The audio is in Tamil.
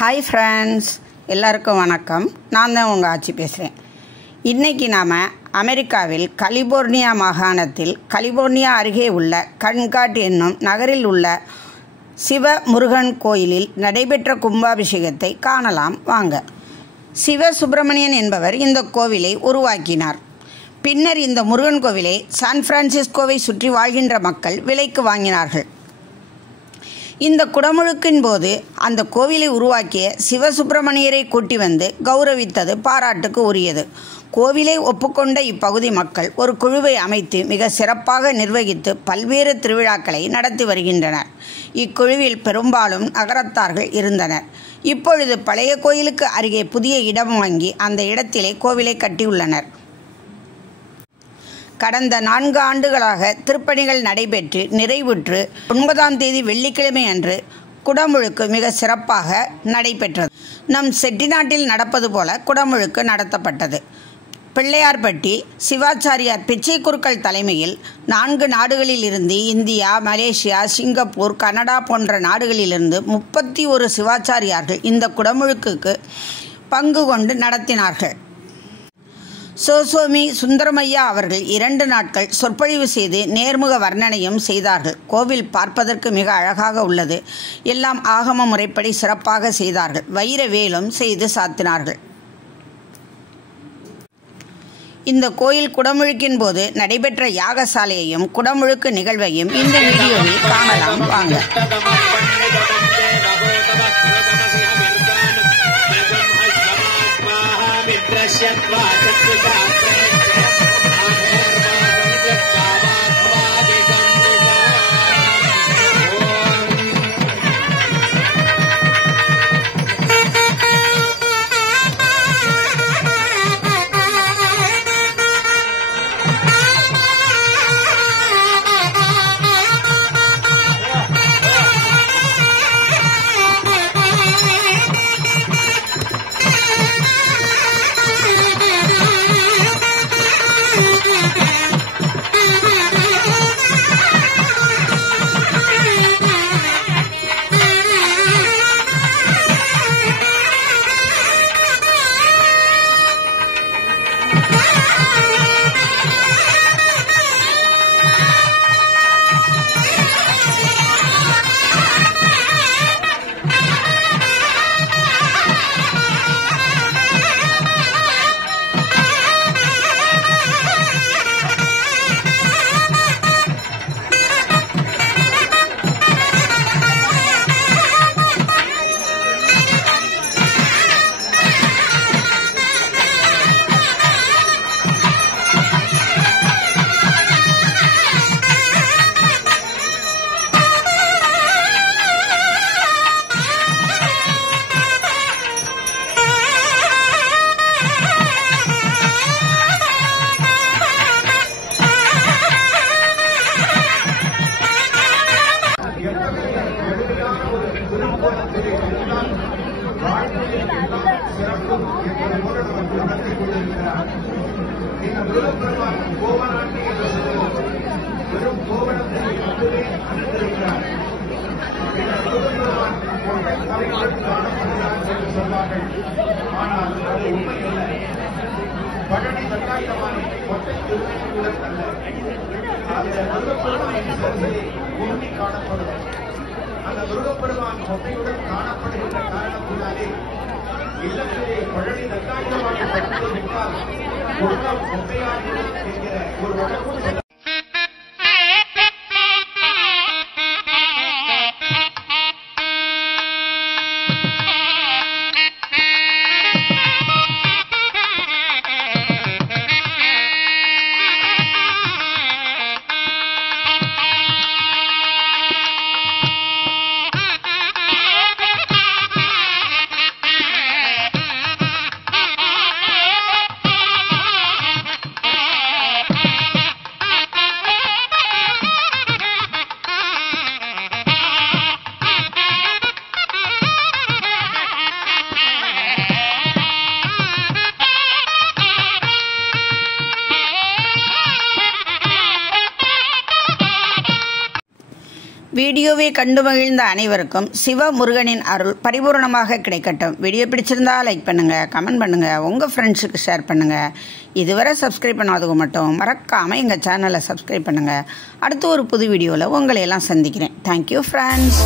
ஹாய் ஃப்ரெண்ட்ஸ், எல்லாருக்கும் வணக்கம். நான் தான் உங்கள் ஆச்சி பேசுகிறேன். இன்றைக்கி நாம் அமெரிக்காவில் கலிபோர்னியா மாகாணத்தில் கலிபோர்னியா அருகே உள்ள கன்காட் என்னும் நகரில் உள்ள சிவ முருகன் கோயிலில் நடைபெற்ற கும்பாபிஷேகத்தை காணலாம் வாங்க. சிவ சுப்பிரமணியன் என்பவர் இந்த கோவிலை உருவாக்கினார். பின்னர் இந்த முருகன் கோவிலை சான் பிரான்சிஸ்கோவை சுற்றி வாழ்கின்ற மக்கள் விலைக்கு வாங்கினார்கள். இந்த குடமுழுக்கின் போது அந்த கோவிலை உருவாக்கிய சிவசுப்பிரமணியரை கூட்டி வந்து கௌரவித்தது பாராட்டுக்கு உரியது. கோவிலை ஒப்புக்கொண்ட இப்பகுதி மக்கள் ஒரு குழுவை அமைத்து மிக சிறப்பாக நிர்வகித்து பல்வேறு திருவிழாக்களை நடத்தி வருகின்றனர். இக்குழுவில் பெரும்பாலும் நகரத்தார்கள் இருந்தனர். இப்பொழுது பழைய கோயிலுக்கு அருகே புதிய இடம் வாங்கி அந்த இடத்திலே கோவிலை கட்டியுள்ளனர். கடந்த 4 ஆண்டுகளாக திருப்பணிகள் நடைபெற்று நிறைவுற்று 9ஆம் தேதி வெள்ளிக்கிழமை அன்று குடமுழுக்கு மிக சிறப்பாக நடைபெற்றது. நம் செட்டிநாட்டில் நடப்பது போல குடமுழுக்கு நடத்தப்பட்டது. பிள்ளையார்பட்டி சிவாச்சாரியார் பிச்சை குருக்கள் தலைமையில் 4 நாடுகளில் இருந்து இந்தியா, மலேசியா, சிங்கப்பூர், கனடா போன்ற நாடுகளிலிருந்து 31 சிவாச்சாரியார்கள் இந்த குடமுழுக்குக்கு பங்கு கொண்டு நடத்தினார்கள். சோசோமி சுந்தரமையா அவர்கள் 2 நாட்கள் சொற்பொழிவு செய்து நேர்முக வர்ணனையும் செய்தார்கள். கோவில் பார்ப்பதற்கு மிக அழகாக உள்ளது. எல்லாம் ஆகம முறைப்படி சிறப்பாக செய்தார்கள். வைர வேலும் செய்து சாத்தினார்கள். இந்த கோயில் குடமுழுக்கின் போது நடைபெற்ற யாகசாலையையும் குடமுழுக்கு நிகழ்வையும் இந்த வீடியோவில் காணலாம் வாங்க. அந்த முருகப்பெருமான் கொட்டையுடன் காணப்படுகின்ற காரணத்தினாலே இல்லத்திலே பழனி தற்காலிகமாக பட்டுவிட்டால் குடும்பம் கொட்டையாகிறது என்கிற ஒரு வழக்கும் வீடியோவை கண்டு மகிழ்ந்த அனைவருக்கும் சிவமுருகனின் அருள் பரிபூர்ணமாக கிடைக்கட்டும். வீடியோ பிடிச்சிருந்தா லைக் பண்ணுங்கள், கமெண்ட் பண்ணுங்கள், உங்கள் ஃப்ரெண்ட்ஸுக்கு ஷேர் பண்ணுங்கள். இதுவரை சப்ஸ்கிரைப் பண்ணாதவங்க மட்டும் மறக்காமல் எங்கள் சேனலை சப்ஸ்கிரைப் பண்ணுங்கள். அடுத்து ஒரு புது வீடியோவில் உங்களையெல்லாம் சந்திக்கிறேன். Thank you friends.